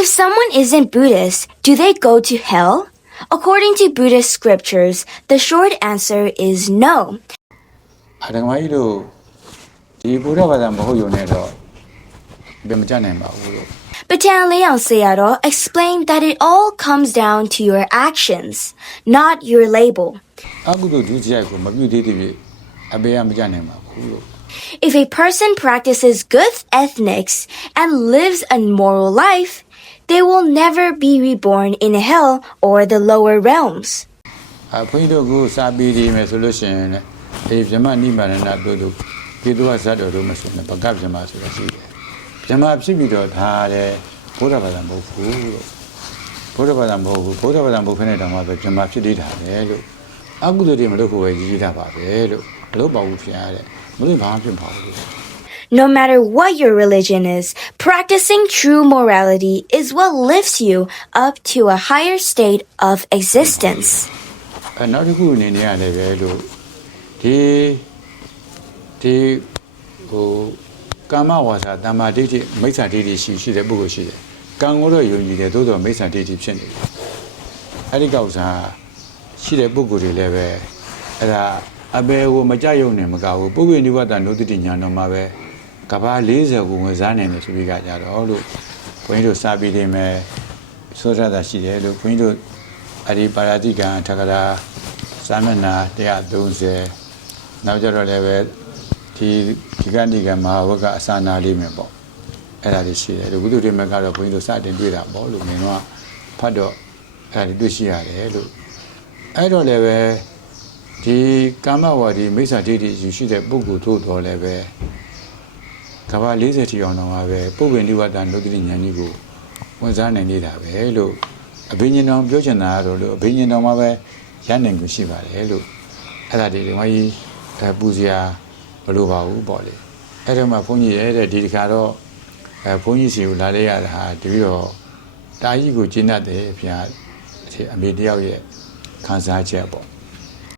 If someone isn't Buddhist, do they go to hell? According to Buddhist scriptures, the short answer is no. အတကမကြီးတို့ဒီဘုရားဘာသာမဟုတ်ရုံနဲ့တော့ဘယ်မကြနိုင်ပါဘူးလို့ Batan Leon Sayado explained that it all comes down to your actions, not your label. အခုတို့ဒုစရိုက်ကိုမပြုသေးသေးပြီအဘေကမကြနိုင်ပါဘူးလို့ If a person practices good ethics and lives a moral life, they will never be reborn in hell or the lower realms. ဘုန်းကြီးတို့ကစာပေတွေမယ်ဆိုလို့ရှိရင်လေဗြဟ္မနိဗ္ဗာန်တို့ကေတုဝဇတ်တော်တို့မဆိုနဲ့ဘဂဗြဟ္မဆိုတာရှိတယ်ဗြဟ္မဖြစ်ပြီးတော့ဒါတဲ့ဘုရားဘာသာမဟုတ်ဘူးလို့ဘုရားဘာသာမဟုတ်ဘူးဘုရားဘာသာမဟုတ်ခနဲ့တောင်မှပဲဗြဟ္မဖြစ်နေတာပဲလို့အကုသိုလ်တွေမလုပ်ဖို့ပဲရည်ရည်တာပါပဲလို့မလုပ်ပါဘူးဖျားတဲ့မလုပ်ဘာမှဖြစ်ပါဘူး No matter what your religion is, practicing true morality is what lifts you up to a higher state of existence. နောက်တစ်ခုအနေနဲ့ရတယ်ပဲလို့ဒီဟိုကာမဝါစာတမ္မာဒိဋ္ဌိမိစ္ဆာဒိဋ္ဌိရှိတဲ့ပုဂ္ဂိုလ်ရှိတယ်ကံကိုတော့ယုံကြည်တယ်သို့တော်မိစ္ဆာဒိဋ္ဌိဖြစ်နေတယ်အဲ့ဒီကောက်စားရှိတဲ့ပုဂ္ဂိုလ်တွေလည်းပဲအဲ့ဒါအဘယ်ကိုမကြယုံနေမကဘူးပုဂ္ဂိုလ်နိဗ္ဗာန်နုတ္တိညာတော်မှာပဲကဘာ40ကိုဝင်စားနိုင်တယ်ဆိုပြီးကြတော့လို့ဘုန်းကြီးတို့စာပြီးနေမယ်ဆိုရတာရှိတယ်လို့ဘုန်းကြီးတို့အရိပါရတိကံထကရာစာမျက်နှာ130နောက်ကြတော့လည်းပဲဒီကဏိကမဟာဝကအစာနာလေးမယ်ပေါ့အဲ့ဒါလေးရှိတယ်လို့ဘုဒ္ဓတွေမှာကတော့ဘုန်းကြီးတို့စတင်တွေ့တာပေါ့လို့မြင်တော့ဖတ်တော့အဲ့ဒါတွေ့ရှိရတယ်လို့အဲ့တော့လည်းပဲဒီကာမဝါဒီမိစ္ဆာဒိဋ္ဌိယူရှိတဲ့ပုဂ္ဂိုလ်တို့တော်လည်းပဲကဘာ40ထီအောင်တော့မှာပဲပုဗ္ဗေနိဝတ္တနုတ္တိဉာဏ်ကြီးကိုဝန်စားနိုင်နေတာပဲလို့အဘိညာဉ်တော်ပြောချင်တာတော့လို့အဘိညာဉ်တော်မှာပဲရနိုင်ကိုရှိပါတယ်လို့အဲ့ဒါဒီမကြီးပူဇော်မလိုပါဘူးပေါ့လေအဲ့တော့မှဘုန်းကြီးရဲ့တဲ့ဒီတခါတော့ဘုန်းကြီးစီကိုလာလဲရတာဟာတပြီးတော့တာကြီးကိုကျင့်တတ်တယ်ဗျာအမေတယောက်ရဲ့ခံစားချက်ပေါ့